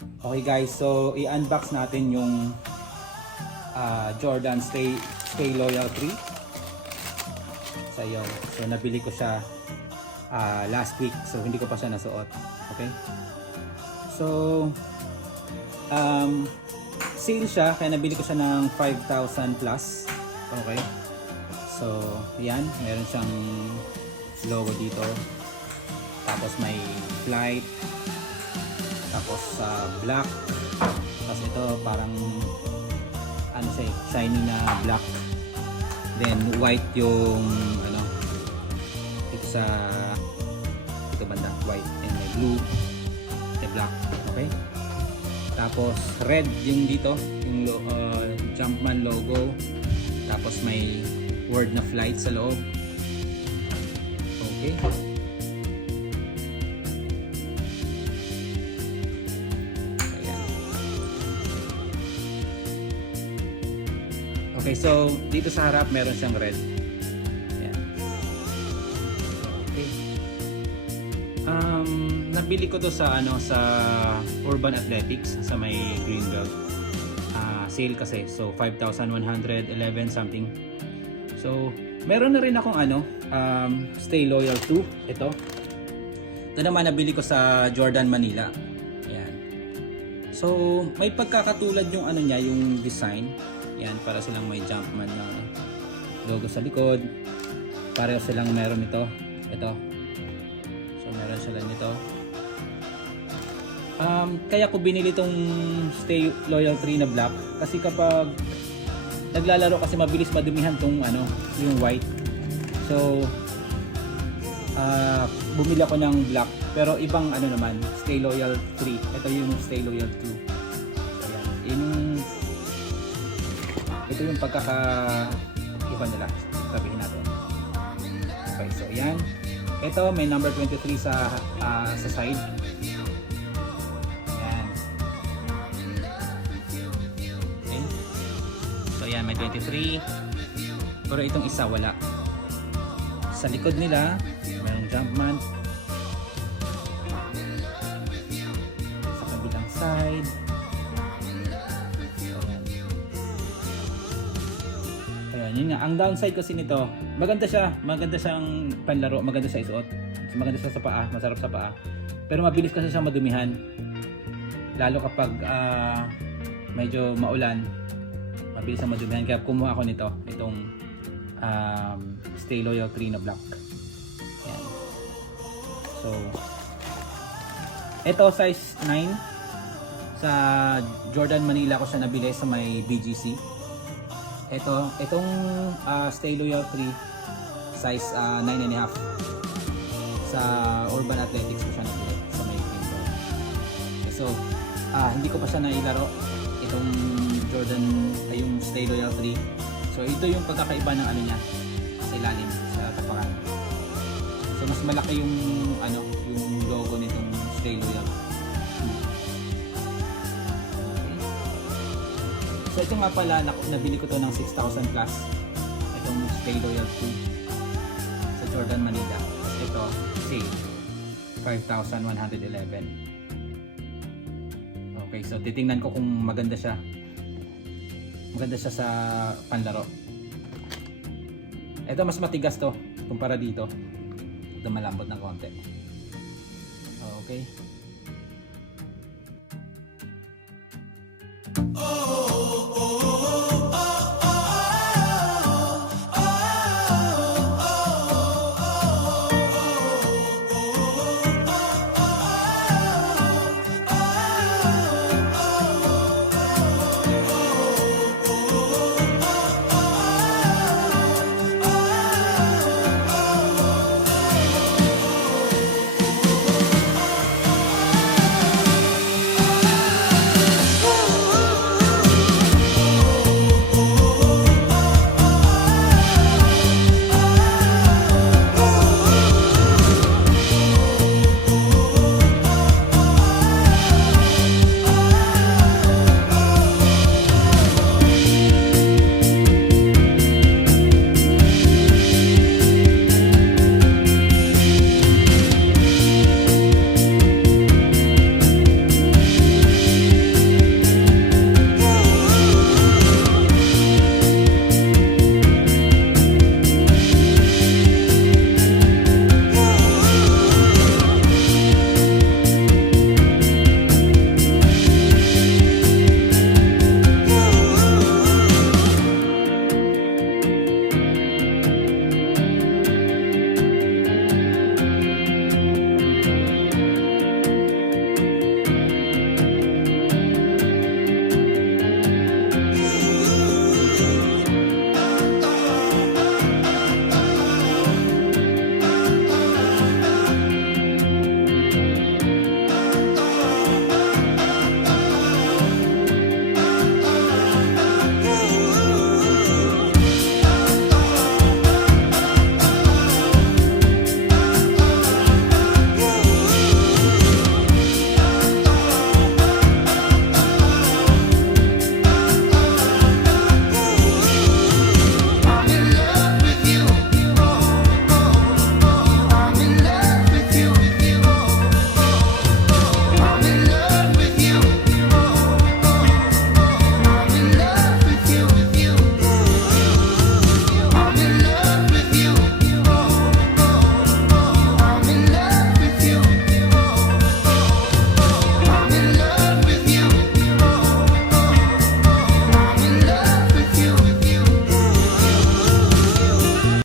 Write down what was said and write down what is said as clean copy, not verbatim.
Okay guys, so i-unbox natin yung Jordan Stay Loyal 3 sa iyo. So nabili ko siya last week, so hindi ko pa siya nasuot. Okay? So sale siya, kaya nabili ko siya ng 5,000 plus. Okay? So yan, meron siyang logo dito. Tapos may flight. Tapos black. Tapos ito parang ano siya, shiny na black. Then white yung ano ito sa ito banda, white and may blue and black. Okay? Tapos red yung dito, yung Jumpman logo. Tapos may word na flight sa loob. Okay? Okay, so dito sa harap meron siyang red. Ayan. Okay. Nabili ko to sa ano sa Urban Athletics sa may Greenbelt. Sale kasi. So 5,111 something. So meron na rin akong ano Stay Loyal 2. Ito. Ito naman nabili ko sa Jordan Manila. Ayan. So may pagkakatulad yung ano niya, yung design. Yan, para silang may Jumpman na logo sa likod. Pareho silang meron ito. Ito. So meron sila nito. Kaya ko binili itong Stay Loyal 3 na black kasi kapag naglalaro kasi mabilis madumihan tong ano, yung white. So bumili ako ng black pero ibang ano naman, Stay Loyal 3. Ito yung Stay Loyal 2. So yan. Ito yung pagkaka-iba nila. Sabihin natin. Okay, so yan. Ito may number 23 sa side. Yan. Okay. So yan, may 23. Pero itong isa wala. Sa likod nila, mayroong Jumpman. Sa kabilang side. Yun nga, ang downside kasi nito, maganda siyang panlaro, maganda siya isuot. Maganda siya sa paa, masarap sa paa. Pero mabilis kasi siyang madumihan. Lalo kapag medyo maulan, mabilis siyang madumihan. Kaya kumuha ako nito, itong Stay Loyal 3 na black. Ayan. So, ito size 9. Sa Jordan Manila ko siya nabili sa may BGC. Itong Stay Loyal 3 size 9.5 sa Urban Athletics ko siya nabili sa may Greenbelt. Okay, so hindi ko pa siya nailaro itong Jordan ay yung Stay Loyal 3. So ito yung pagkakaiba ng ano niya sa ilalim sa tapakan. So mas malaki yung ano yung logo nitong Stay Loyal. So ito nga pala, nabili ko to ng 6,000 plus. Itong Stay Loyal 2 sa Jordan Manila. Ito, sale. 5,111. Okay, so titingnan ko kung maganda siya. Maganda siya sa panlaro. Ito mas matigas to kumpara dito. Ito malambot ng konti. Okay.